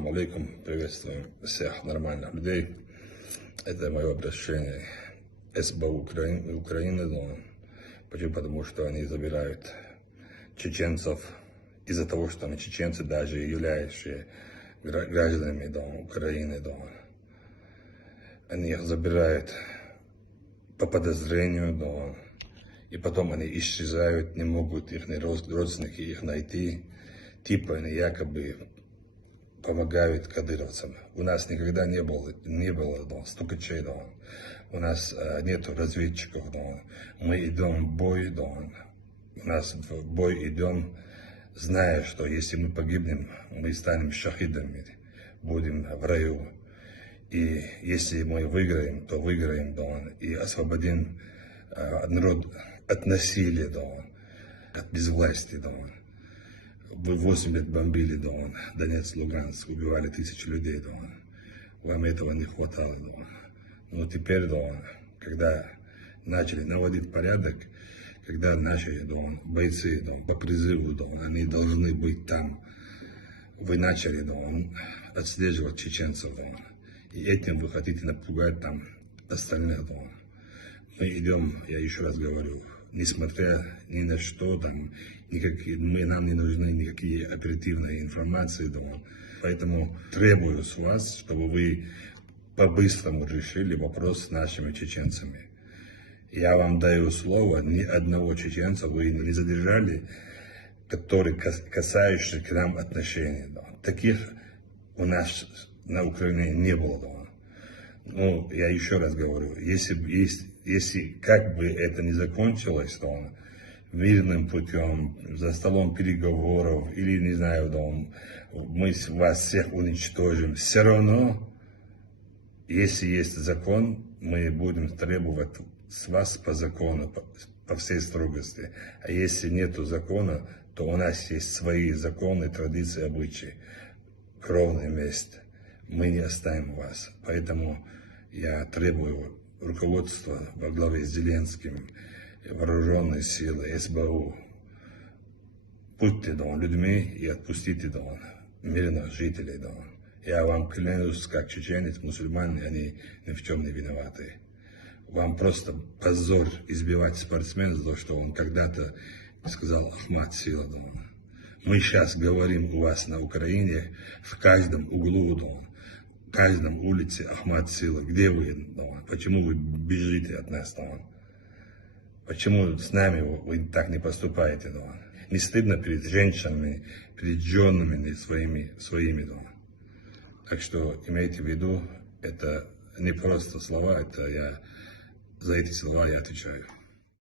Ассаламу алейкум, приветствуем всех нормальных людей. Это мое обращение СБУ Украины. Почему? Потому что они забирают чеченцев из-за того, что они чеченцы, даже являющие гражданами Украины. Они их забирают по подозрению, и потом они исчезают, не могут их родственники их найти. Типа они якобы помогают кадыровцам. У нас никогда не было стукачей, у нас нет разведчиков, мы идем в бой, у нас в бой идем, зная, что если мы погибнем, мы станем шахидами, будем в раю. И если мы выиграем, то выиграем, и освободим народ от насилия, от безвластия. Вы 8 лет бомбили Донецк, Луганск, убивали тысячи людей. Вам этого не хватало. Но теперь, когда начали наводить порядок, когда наши бойцы по призыву, они должны быть там, вы начали отслеживать чеченцев. И этим вы хотите напугать там остальных. Мы идем, я еще раз говорю, несмотря ни на что, нам не нужны никакие оперативные информации. Поэтому требую с вас, чтобы вы по-быстрому решили вопрос с нашими чеченцами. Я вам даю слово, ни одного чеченца вы не задержали, который касающийся к нам отношений. Таких у нас на Украине не было. Ну, я еще раз говорю, если как бы это ни закончилось, мирным путем, за столом переговоров, или, не знаю, мы вас всех уничтожим, все равно, если есть закон, мы будем требовать с вас по закону, по всей строгости. А если нету закона, то у нас есть свои законы, традиции, обычаи, кровная месть. Мы не оставим вас. Поэтому я требую руководства во главе с Зеленским, вооруженные силы, СБУ. Будьте людьми и отпустите мирных жителей. Я вам клянусь, как чеченец, мусульмане, они ни в чем не виноваты. Вам просто позор избивать спортсмена за то, что он когда-то сказал Ахмад Сила. Мы сейчас говорим у вас на Украине, в каждом углу, в каждом улице Ахмад Сила. Где вы? Почему вы бежите от нас? Почему с нами вы так не поступаете? Не стыдно перед женщинами, перед женами своими. Так что имейте в виду, это не просто слова, за эти слова я отвечаю.